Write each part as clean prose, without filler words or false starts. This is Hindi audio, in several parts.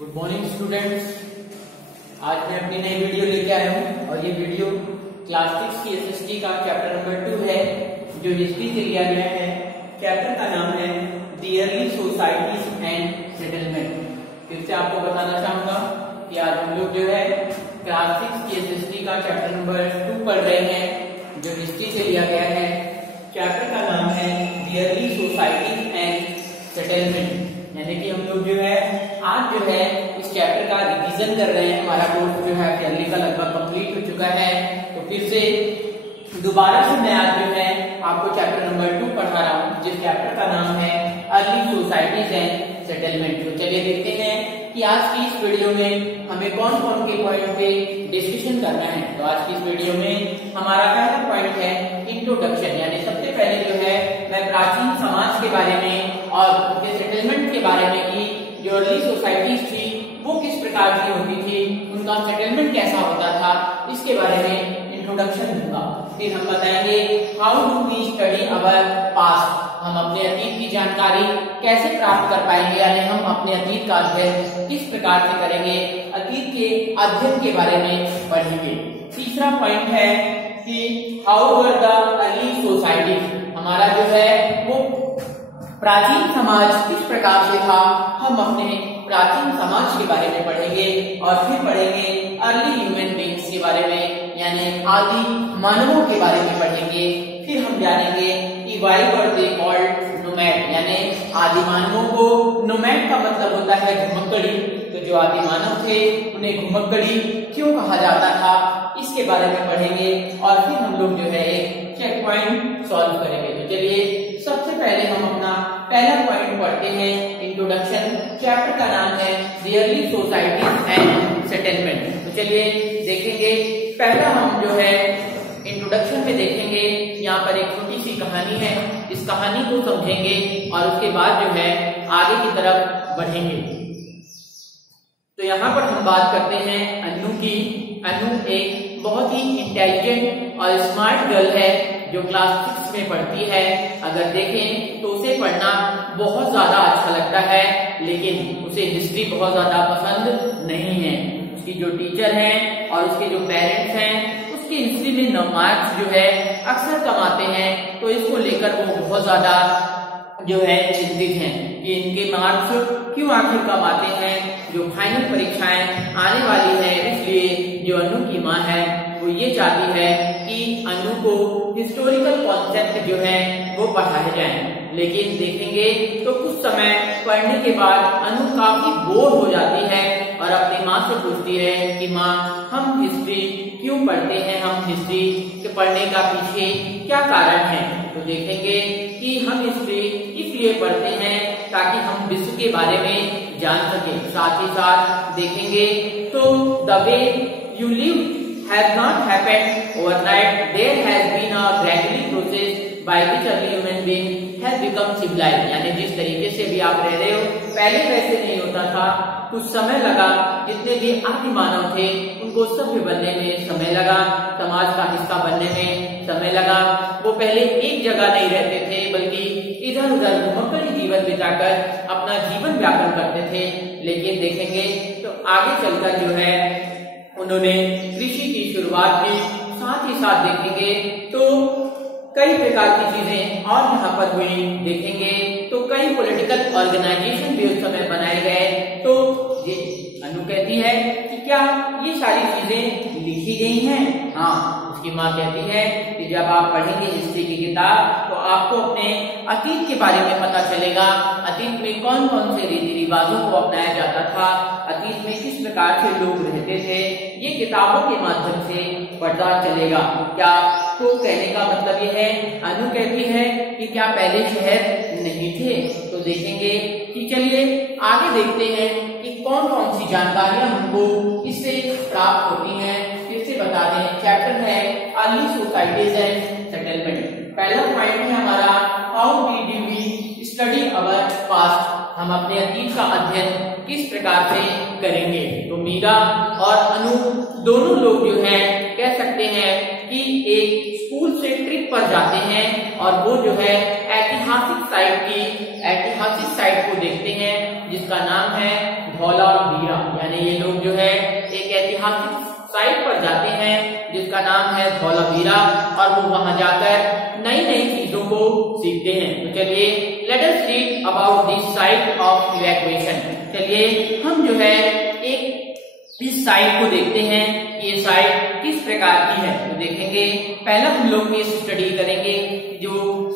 Good morning students. आज मैं अपनी नई वीडियो लेके आया हूँ और ये वीडियो क्लास 6 की एसएसटी का चैप्टर नंबर 2 है जो हिस्ट्री से लिया गया है। चैप्टर का नाम है the early societies and settlement. फिर से आपको बताना चाहूंगा कि आज हम लोग जो है क्लास 6 की एसएसटी का चैप्टर नंबर 2 पढ़ रहे हैं जो हिस्ट्री से लिया गया है। चैप्टर का नाम है the early societies and settlement. यानी कि हम लोग जो है आज जो है इस चैप्टर का रिवीजन कर रहे हैं। हमारा कोर्स जो है फेयरली का लगभग कंप्लीट हो चुका है, तो फिर से दोबारा से मैं आज जो है आपको चैप्टर नंबर 2 पढ़ा रहा हूँ जिस चैप्टर का नाम है अर्ली सोसाइटीज एंड सेटलमेंट। तो चलिए देखते हैं कि आज की इस वीडियो में हमें कौन कौन के पॉइंट पे डिस्कशन करना है। तो आज की इस वीडियो में हमारा पहला पॉइंट है इंट्रोडक्शन, यानी सबसे पहले जो है मैं प्राचीन समाज के बारे में और उनके सेटलमेंट के बारे में कि जो अर्ली सोसाइटीज थी वो किस प्रकार की होती थी, उनका सेटलमेंट कैसा होता था, इसके बारे में इंट्रोडक्शन दूंगा। फिर हम बताएंगे how do we study our past, हम अपने अतीत की जानकारी कैसे प्राप्त कर पाएंगे, यानी हम अपने अतीत का अध्ययन किस प्रकार से करेंगे, अतीत के अध्ययन के बारे में पढ़ेंगे। तीसरा पॉइंट है कि how were the early society, हमारा जो है वो प्राचीन समाज किस प्रकार से था, हम अपने प्राचीन समाज के बारे में पढ़ेंगे। और फिर पढ़ेंगे अर्ली ह्यूमन बीइंग्स के बारे में, यानी आदि मानवों के बारे में पढ़ेंगे। फिर हम जानेंगे कि why were they called nomad, यानी आदि मानवों को, नोमैड का मतलब होता है घुमक्कड़ी, तो जो आदि मानव थे उन्हें घुमक्कड़ी क्यों कहा जाता था, इसके बारे में पढ़ेंगे। और फिर हम लोग जो है एक चेक पॉइंट सॉल्व करेंगे। तो चलिए सबसे पहले हम अपना पहला पॉइंट पढ़ते हैं, इंट्रोडक्शन। चैप्टर का नाम है the early societies and settlement. तो चलिए देखेंगे, पहला हम जो है इंट्रोडक्शन में देखेंगे, यहाँ पर एक छोटी सी कहानी है, इस कहानी को समझेंगे और उसके बाद जो है आगे की तरफ बढ़ेंगे। तो यहाँ पर हम बात करते हैं अन्नू की। अन्नू एक बहुत ही इंटेलिजेंट और स्मार्ट गर्ल है जो क्लास 6 में पढ़ती है। अगर देखें तो उसे पढ़ना बहुत ज्यादा अच्छा लगता है, लेकिन उसे हिस्ट्री बहुत ज्यादा पसंद नहीं है। उसकी जो टीचर हैं और उसके जो पेरेंट्स हैं उसकी हिस्ट्री में मार्क्स जो है अक्सर कम आते हैं, तो इसको लेकर वो बहुत ज्यादा जो है चिंतित हैं कि इनके मार्क्स क्यों आखिर कम आते हैं। जो फाइनल परीक्षाएं आने वाली है, इसलिए जो अनु की माँ है वो ये चाहती है कि अनु को हिस्टोरिकल कॉन्सेप्ट जो है वो पढ़ाए जाएं। लेकिन देखेंगे तो कुछ समय पढ़ने के बाद अनु काफी बोर हो जाती है और अपनी माँ से पूछती है कि माँ, हम हिस्ट्री क्यों पढ़ते हैं, हम हिस्ट्री के पढ़ने का पीछे क्या कारण है। तो देखेंगे कि हम हिस्ट्री इसलिए पढ़ते हैं ताकि हम विश्व के बारे में जान सके। साथ ही साथ देखेंगे तो the way you live has not happened overnight, there has been a gradual process by which early human being has become civilized, यानी जिस तरीके से भी आप रह रहे हो पहले वैसे नहीं होता था, कुछ समय लगा। जितने भी आदि मानव थे उनको सभ्य बनने में समय लगा, समाज का हिस्सा बनने में समय लगा। वो पहले एक जगह नहीं रहते थे बल्कि इधर उधर घुमक्कड़ी जीवन बिताकर अपना जीवन व्यापन करते थे। लेकिन देखेंगे तो आगे चलकर जो है उन्होंने कृषि की शुरुआत की। साथ ही साथ देखेंगे तो कई प्रकार की चीजें और यहाँ पर हुई। देखेंगे तो कई पॉलिटिकल ऑर्गेनाइजेशन भी उस समय बनाए गए। तो ये अनु कहती है कि क्या ये सारी चीजें लिखी गई हैं? हाँ, उसकी माँ कहती है कि जब आप पढ़ेंगे हिस्ट्री की किताब तो आपको अपने अतीत के बारे में पता चलेगा, अतीत में कौन कौन से रीति रिवाजों को अपनाया जाता था, अतीत में किस प्रकार से लोग रहते थे, ये किताबों के माध्यम से पता चलेगा। क्या तो कहने का मतलब ये है, अनु कहती है कि क्या पहले शहर नहीं थे। तो देखेंगे कि चलिए आगे देखते हैं कि कौन कौन सी जानकारियां हमको इससे प्राप्त होती हैं। फिर से बता दें, चैप्टर है अर्ली सोसाइटीज एंड सेटलमेंट। पहला पॉइंट है हमारा how did we study our past, हम अपने अतीत का अध्ययन किस प्रकार से करेंगे। तो मीरा और अनु दोनों लोग जो है कह सकते हैं कि एक स्कूल से ट्रिप पर जाते हैं और वो जो है ऐतिहासिक साइट को देखते हैं जिसका नाम है धौलावीरा। धोलावीरा और वो वहां जाकर नई नई चीजों को सीखते हैं। तो चलिए let us read about this site of evacuation. चलिए हम जो है एक इस साइट को देखते हैं, ये साइट किस प्रकार की है। तो देखेंगे पहला हम लोग केस स्टडी करेंगे जो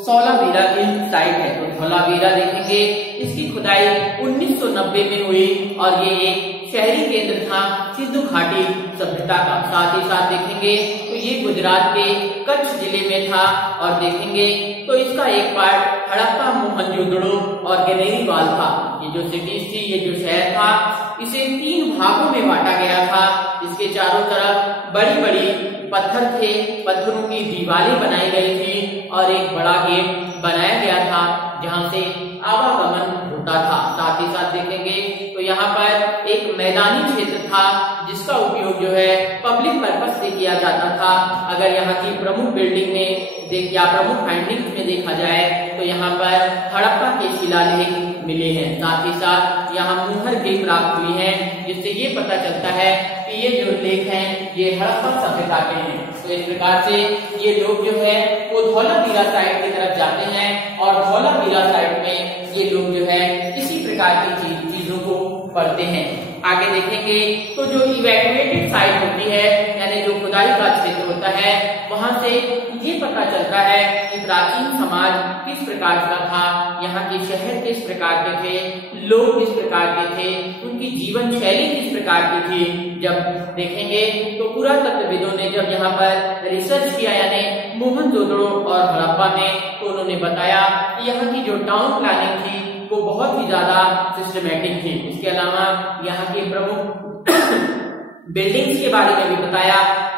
धौलावीरा की साइट है। तो धौलावीरा देखेंगे इसकी खुदाई 1990 में हुई और ये एक शहरी केंद्र था सिंधु घाटी सभ्यता का। साथ ही साथ देखेंगे तो ये गुजरात के कच्छ जिले में था और देखेंगे तो इसका एक पार्ट हड़प्पा मोहनजोदड़ो और गनेरीवाल था। ये जो सिटीज थी, ये जो शहर था, इसे 3 भागों में बांटा गया था। इसके चारों तरफ बड़ी बड़ी पत्थर थे, पत्थरों की दीवारें बनाई गई थी और एक बड़ा गेट बनाया गया था जहां से आवागमन होता था। साथ ही साथ देखेंगे तो यहाँ पर एक मैदानी क्षेत्र था जिसका उपयोग जो है पब्लिक पर्पस से किया जाता था। अगर यहाँ की प्रमुख बिल्डिंग में या प्रमुख फाइंडिंग्स में देखा जाए तो यहाँ पर हड़प्पा के शिलालेख मिले हैं। साथ ही साथ यहाँ मुहर भी प्राप्त हुई है जिससे ये पता चलता है कि ये जो लेख हैं ये हड़प्पा सभ्यता के हैं। तो इस प्रकार से ये लोग जो है वो धौलावीरा साइट की तरफ जाते हैं और धौलावीरा साइट में ये लोग जो है इसी प्रकार की चीजों को पढ़ते हैं। आगे देखेंगे तो जो इवैक्यूएटेड साइट होती है यानी जो खुदाई का क्षेत्र होता है, वहां से ये पता चलता है कि प्राचीन समाज किस प्रकार का था, यहाँ के शहर किस प्रकार के थे, लोग किस प्रकार के थे, उनकी जीवन शैली किस प्रकार की थी। जब देखेंगे तो पुरातत्वविदों ने जब यहाँ पर रिसर्च किया यानी मोहनजोदड़ो और हड़प्पा में, तो उन्होंने बताया कि यहाँ की जो टाउन प्लानिंग थी वो बहुत ही ज्यादा सिस्टमेटिक थी। इसके अलावा यहाँ के प्रमुख बिल्डिंग्स के बारे में भी बताया,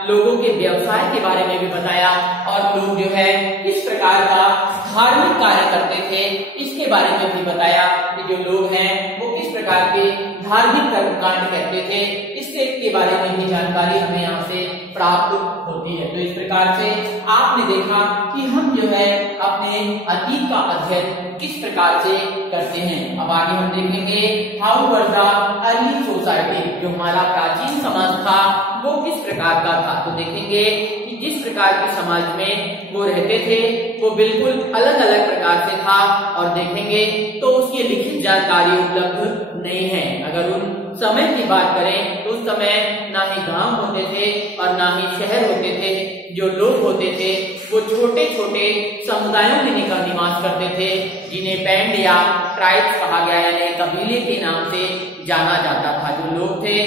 लोगों के व्यवसाय के बारे में भी बताया और लोग जो है किस प्रकार का धार्मिक कार्य करते थे इसके बारे में भी बताया कि जो लोग हैं वो किस प्रकार के धार्मिक कर्मकांड करते थे, इसके के बारे में भी जानकारी हमें यहाँ से प्राप्त होती है। तो इस प्रकार से आपने देखा कि हम जो है अपने अतीत का अध्ययन किस प्रकार से करते हैं। अब आगे हम देखेंगे how were the early society, जो हमारा प्राचीन समाज था वो किस प्रकार का था। तो देखेंगे कि जिस प्रकार के समाज में वो रहते थे वो बिल्कुल अलग अलग प्रकार से था और देखेंगे तो उसकी लिखित जानकारी उपलब्ध नहीं है। अगर उन समय की बात करें तो उस समय ना ही गांव होते थे और ना ही शहर होते थे। जो लोग होते थे वो छोटे छोटे समुदायों में निवास करते थे जिन्हें बैंड या ट्राइब्स कहा गया यानी कबीले के नाम से जाना जाता था। जो लोग थे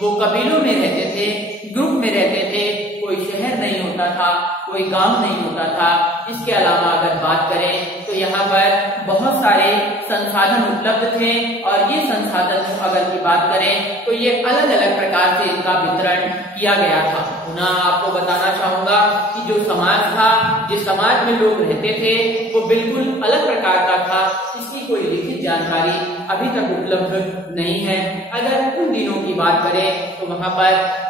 वो कबीलों में रहते थे, ग्रुप में रहते थे, कोई शहर नहीं होता था, कोई गांव नहीं होता था। इसके अलावा अगर बात करें तो यहाँ पर बहुत सारे संसाधन उपलब्ध थे और ये संसाधन अगर की बात करें तो ये अलग अलग प्रकार से इनका वितरण किया गया था। पुनः आपको बताना चाहूंगा कि जो समाज था, जिस समाज में लोग रहते थे वो बिल्कुल अलग प्रकार का था। इसकी कोई लिखित जानकारी अभी तक उपलब्ध नहीं है। अगर उन दिनों की बात करें तो वहां पर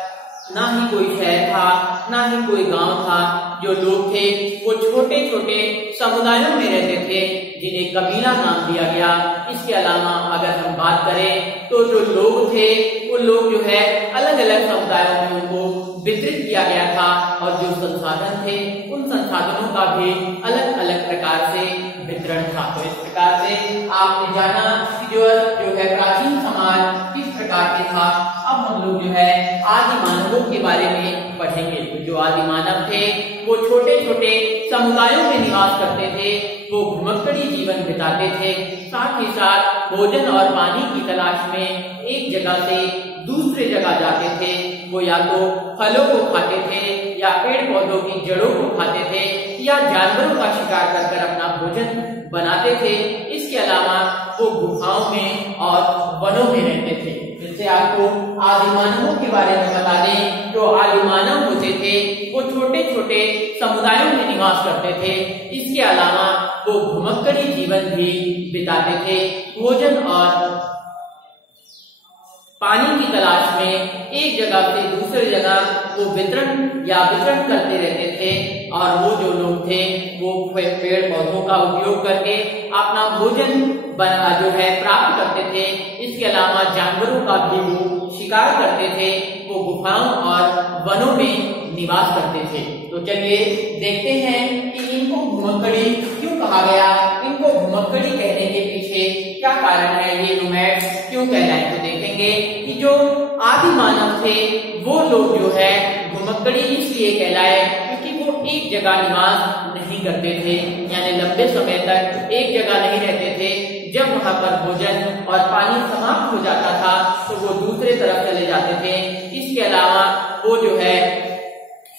ना ही कोई शहर था, ना ही कोई गांव था। जो लोग थे वो छोटे छोटे समुदायों में रहते थे जिन्हें कबीला नाम दिया गया। इसके अलावा अगर हम बात करें तो जो लोग थे वो लोग जो है अलग अलग समुदायों में उनको वितरित किया गया था और जो संसाधन थे उन संसाधनों का भी अलग अलग प्रकार से वितरण था। तो इस प्रकार से आपने जाना कि जो है प्राचीन समाज किस प्रकार के था। अब हम लोग जो है आदि मानवों के बारे में पढ़ेंगे। तो जो आदि मानव थे वो छोटे छोटे समुदायों में निवास करते थे, वो घुमक्कड़ी जीवन बिताते थे। साथ ही साथ भोजन और पानी की तलाश में एक जगह से दूसरे जगह जाते थे। वो या तो फलों को खाते थे या पेड़ पौधों की जड़ों को खाते थे या जानवरों का शिकार कर अपना भोजन बनाते थे। इसके अलावा वो गुफाओं में और वनों में रहते थे। जिससे आपको आदिमानवों के बारे में बता दें, जो आदिमानव होते थे वो छोटे छोटे समुदायों में निवास करते थे। इसके अलावा वो घुमक्कड़ी जीवन भी बिताते थे। भोजन और पानी की तलाश में एक जगह से दूसरे जगह वो वितरण करते रहते थे और वो जो लोग थे वो पेड़ पौधों का उपयोग करके अपना भोजन प्राप्त करते थे। इसके अलावा जानवरों का भी वो शिकार करते थे। वो गुफाओं और वनों में निवास करते थे। तो चलिए देखते हैं कि इनको घुमक्कड़ी क्यों कहा गया, इनको घुमक्कड़ी कहने के पीछे क्या कारण है, ये नोमैड्स क्यों कहलाए। तो देखेंगे कि जो आदि मानव थे वो लोग जो है घुमक्कड़ी इसलिए कहलाए क्योंकि वो एक जगह निवास नहीं करते थे, यानी लंबे समय तक एक जगह नहीं रहते थे। जब वहां पर भोजन और पानी समाप्त हो जाता था तो वो दूसरे तरफ चले जाते थे। इसके अलावा वो जो है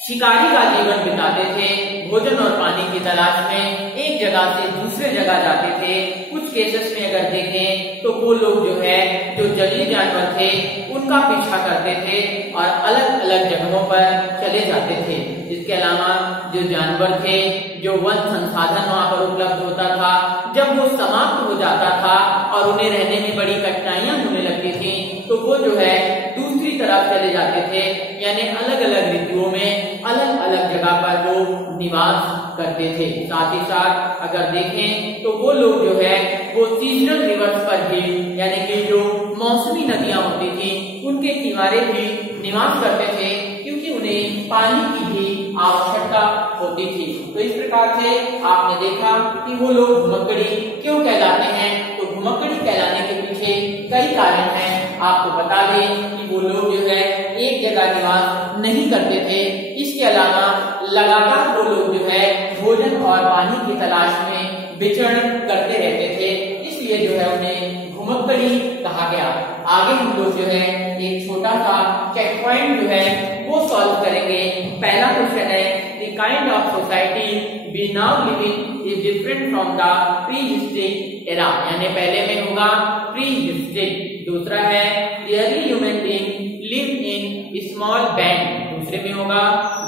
शिकारी का जीवन बिताते थे, भोजन और पानी की तलाश में एक जगह से दूसरे जगह जाते थे। कुछ केसेस में अगर देखें तो वो लोग जो है जो जंगली जानवर थे उनका पीछा करते थे और अलग अलग जगहों पर चले जाते थे। इसके अलावा जो जानवर थे, जो वन संसाधन वहां पर उपलब्ध होता था, जब वो समाप्त हो जाता था और उन्हें रहने में बड़ी कठिनाइयां होने लगती थी तो वो जो है दूसरी तरफ चले जाते थे, यानी अलग अलग ऋतुओं में अलग अलग जगह पर वो निवास करते थे। साथ ही साथ अगर देखें तो वो लोग जो है वो सीजनल रिवर्स पर भी, यानी कि जो मौसमी नदियां होती थी उनके किनारे भी निवास करते थे क्योंकि उन्हें पानी की भी आवश्यकता होती थी। तो इस प्रकार से आपने देखा कि वो लोग घुमक्कड़ी क्यों कहलाते हैं। तो घुमक्कड़ी कहलाने के पीछे कई कारण हैं। आपको बता दें कि वो लोग जो है एक जगह निवास नहीं करते थे। इसके अलावा लगातार वो लोग जो है भोजन और पानी की तलाश में विचरण करते रहते थे, इसलिए जो है उन्हें घुमक्कड़ी कहा गया। आगे हम लोग जो है एक छोटा सा चेक पॉइंट जो है वो सॉल्व करेंगे। पहला क्वेश्चन है, the kind of society we now living is different from the prehistoric era, यानी पहले में होगा प्री हिस्टोरिक। दूसरा है, the early human being lived in small band, दूसरे में होगा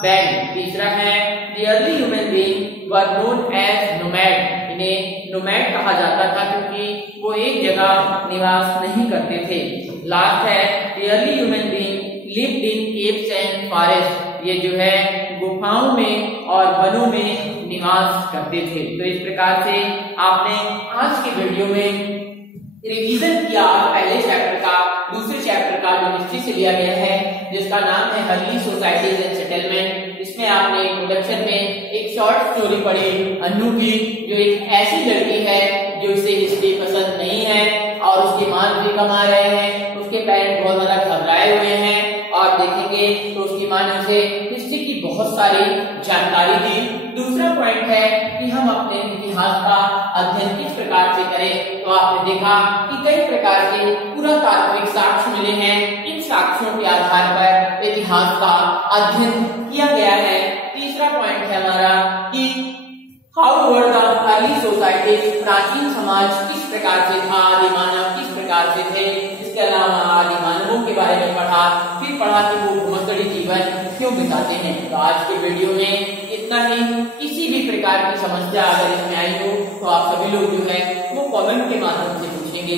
बैंड। तीसरा है, the early human being were known as nomad, इन्हें नोमैड कहा जाता था क्योंकि वो एक जगह निवास नहीं करते थे। लास्ट है, the early human being lived in caves and forest, ये जो है गुफाओं में और वनों में निवास करते थे। तो इस प्रकार से आपने आज की वीडियो में रिवीजन किया पहले चैप्टर का, दूसरे चैप्टर का जो हिस्ट्री से लिया गया है जिसका नाम है अर्ली सोसाइटीज एंड सेटलमेंट। इसमें आपने इंट्रोडक्शन में एक शॉर्ट स्टोरी पढ़ी अन्नू की, जो एक ऐसी लड़की है जो इसे हिस्ट्री पसंद नहीं है और उसके मार्क्स भी कम आ रहे हैं, उसके पेरेंट्स बहुत ज्यादा घबराए हुए हैं और देखेंगे तो उसकी मां ने उसे हिस्ट्री की बहुत सारी जानकारी दी। दूसरा पॉइंट है कि हम अपने इतिहास का अध्ययन किस प्रकार से करें। तो आपने देखा कि कई प्रकार के पुरातात्विक साक्ष्य मिले हैं, इन साक्ष्यों के आधार पर इतिहास का अध्ययन किया गया है। तीसरा पॉइंट है हमारा कि how were the early societies, प्राचीन समाज किस प्रकार से था, आदि मानव किस प्रकार से थे। इसके अलावा आदि मानवों के बारे में पढ़ा, फिर पढ़ा कि वो घुमक्कड़ी जीवन क्यों बिताते हैं। तो आज के वीडियो में इतना ही। किसी भी प्रकार की समस्या अगर इसमें आई हो तो आप सभी लोग जो है वो कमेंट के माध्यम से पूछेंगे।